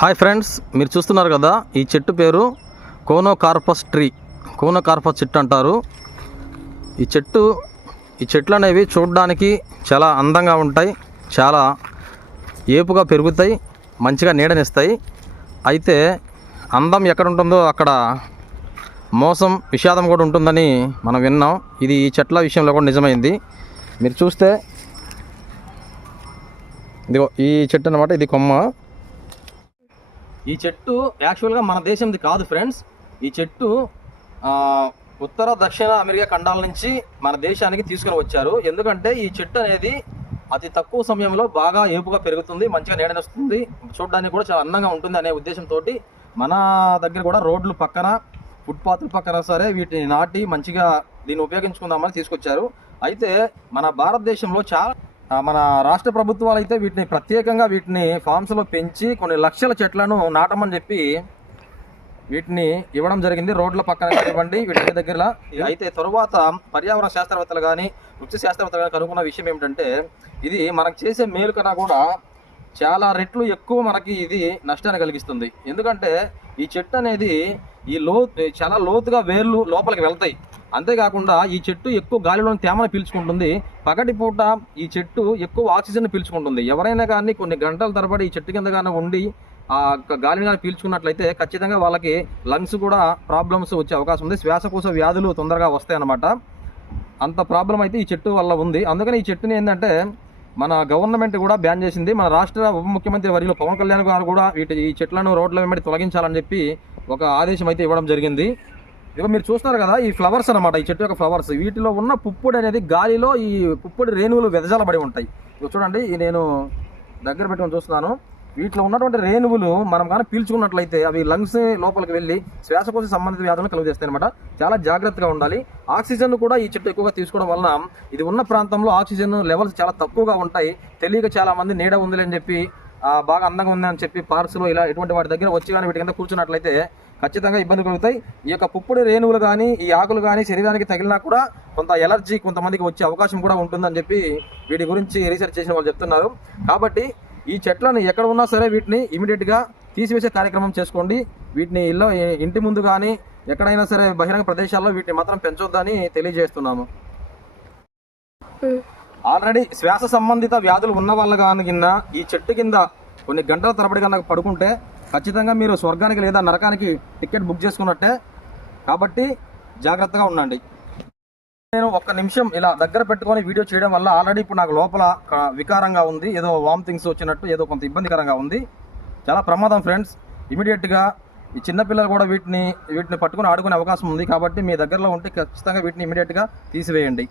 Hi friends మీరు చూస్తున్నారు కదా ఈ చెట్టు పేరు కోనోకార్పస్ ట్రీ. కోనోకార్పస్ చెట్టు అంటారు. ఈ చెట్టు ఈ చెట్లు అనేవి చూడడానికి చాలా అందంగా ఉంటాయి చాలా ఏపుగా పెరుగుతాయి మంచిగా నీడనిస్తాయి. అయితే అందం ఎక్కడ ఉంటుందో అక్కడ మోసం విషాదం కూడా ఉంటుందని మనం విన్నాం. ఇది ఈ చెట్ల విషయంలో కూడా నిజమైంది. మీరు చూస్తే ఇదిగో ఈ చెట్టు అనమాట ఇది కొమ్మ. ఈ చెట్టు యాక్చువల్గా మన దేశంది కాదు ఫ్రెండ్స్ ఈ చెట్టు ఉత్తర దక్షిణ అమెరికా ఖండాల నుంచి మన దేశానికి తీసుకుని వచ్చారు. ఎందుకంటే ఈ చెట్టు అనేది అతి తక్కువ సమయంలో బాగా ఏపుగా పెరుగుతుంది మంచిగా నీడనిస్తుంది. చూడడానికి కూడా చాలా అందంగా ఉంటుంది అనే ఉద్దేశంతో మన దగ్గర కూడా రోడ్లు పక్కన ఫుట్పాత్ల పక్కన సరే వీటిని నాటి మంచిగా దీన్ని ఉపయోగించుకుందామని తీసుకొచ్చారు. అయితే మన భారతదేశంలో చాలా మన రాష్ట్ర ప్రభుత్వాలు అయితే వీటిని ప్రత్యేకంగా వీటిని ఫామ్స్లో పెంచి కొన్ని లక్షల చెట్లను నాటమని చెప్పి వీటిని ఇవ్వడం జరిగింది. రోడ్ల పక్కన ఇవ్వండి వీటి దగ్గర అయితే తరువాత పర్యావరణ శాస్త్రవేత్తలు కానీ వృత్తి శాస్త్రవేత్తలు కానీ కనుక్కున్న విషయం ఏమిటంటే ఇది మనకు చేసే మేలు కన్నా కూడా చాలా రెట్లు ఎక్కువ మనకి ఇది నష్టాన్ని కలిగిస్తుంది. ఎందుకంటే ఈ చెట్టు అనేది ఈ లో చాలా లోతుగా వేర్లు లోపలికి వెళ్తాయి. అంతేకాకుండా ఈ చెట్టు ఎక్కువ గాలిలోని తేమను పీల్చుకుంటుంది. పగటిపూట ఈ చెట్టు ఎక్కువ ఆక్సిజన్ పీల్చుకుంటుంది. ఎవరైనా కానీ కొన్ని గంటల తరబడి ఈ చెట్టు కింద కానీ ఉండి ఆ గాలిని కానీ పీల్చుకున్నట్లయితే ఖచ్చితంగా వాళ్ళకి లంగ్స్ కూడా ప్రాబ్లమ్స్ వచ్చే అవకాశం ఉంది. శ్వాసకోశ వ్యాధులు తొందరగా వస్తాయన్నమాట. అంత ప్రాబ్లం అయితే ఈ చెట్టు వల్ల ఉంది. అందుకని ఈ చెట్టుని ఏంటంటే మన గవర్నమెంట్ కూడా బ్యాన్ చేసింది. మన రాష్ట్ర ఉప ముఖ్యమంత్రి వర్యులు పవన్ కళ్యాణ్ గారు కూడా వీటి ఈ చెట్లను రోడ్ల వెంబడి తొలగించాలని చెప్పి ఒక ఆదేశం అయితే ఇవ్వడం జరిగింది. ఇక మీరు చూస్తున్నారు కదా ఈ ఫ్లవర్స్ అన్నమాట ఈ చెట్టు యొక్క ఫ్లవర్స్. వీటిలో ఉన్న పుప్పొడి అనేది గాలిలో ఈ పుప్పొడి రేణువులు వెదజాలబడి ఉంటాయి. ఇక చూడండి నేను దగ్గర పెట్టుకొని చూస్తున్నాను. వీటిలో ఉన్నటువంటి రేణువులు మనం కానీ పీల్చుకున్నట్లయితే అవి లంగ్స్ లోపలికి వెళ్ళి శ్వాసకోశ సంబంధిత వ్యాధులను కలుగజేస్తాయి అనమాట చాలా జాగ్రత్తగా ఉండాలి. ఆక్సిజన్ కూడా ఈ చెట్టు ఎక్కువగా తీసుకోవడం వలన ఇది ఉన్న ప్రాంతంలో ఆక్సిజన్ లెవెల్స్ చాలా తక్కువగా ఉంటాయి. తెలియక చాలా మంది నీడ ఉంది అని చెప్పి బాగా అందంగా ఉంది అని చెప్పి పార్క్స్లో ఇలా ఇటువంటి వాటి దగ్గర వచ్చి కానీ వీటి కింద కూర్చున్నట్లయితే ఖచ్చితంగా ఇబ్బంది కలుగుతాయి. ఈ యొక్క పుప్పుడు రేణువులు కానీ ఈ ఆకులు కానీ శరీరానికి తగిలినా కూడా కొంత ఎలర్జీ కొంతమందికి వచ్చే అవకాశం కూడా ఉంటుందని చెప్పి వీటి గురించి రీసెర్చ్ చేసిన వాళ్ళు చెప్తున్నారు. కాబట్టి ఈ చెట్లను ఎక్కడ ఉన్నా సరే వీటిని ఇమీడియట్గా తీసివేసే కార్యక్రమం చేసుకోండి. వీటిని ఇల్లు ఇంటి ముందు కానీ ఎక్కడైనా సరే బహిరంగ ప్రదేశాల్లో వీటిని మాత్రం పెంచొద్దని తెలియజేస్తున్నాము. ఆల్రెడీ శ్వాస సంబంధిత వ్యాధులు ఉన్న వాళ్ళ కాని కింద ఈ చెట్టు కింద కొన్ని గంటల తరబడి కనుక పడుకుంటే ఖచ్చితంగా మీరు స్వర్గానికి లేదా నరకానికి టికెట్ బుక్ చేసుకున్నట్టే. కాబట్టి జాగ్రత్తగా ఉండండి. నేను ఒక్క నిమిషం ఇలా దగ్గర పెట్టుకొని వీడియో చేయడం వల్ల ఆల్రెడీ ఇప్పుడు నాకు లోపల క- వికారంగా ఉంది. ఏదో వామిటింగ్స్ వచ్చినట్టు ఏదో కొంత ఇబ్బందికరంగా ఉంది. చాలా ప్రమాదం ఫ్రెండ్స్. ఇమీడియట్గా ఈ చిన్నపిల్లలు కూడా వీటిని వీటిని పట్టుకొని ఆడుకునే అవకాశం ఉంది. కాబట్టి మీ దగ్గరలో ఉంటే ఖచ్చితంగా వీటిని ఇమీడియట్గా తీసివేయండి.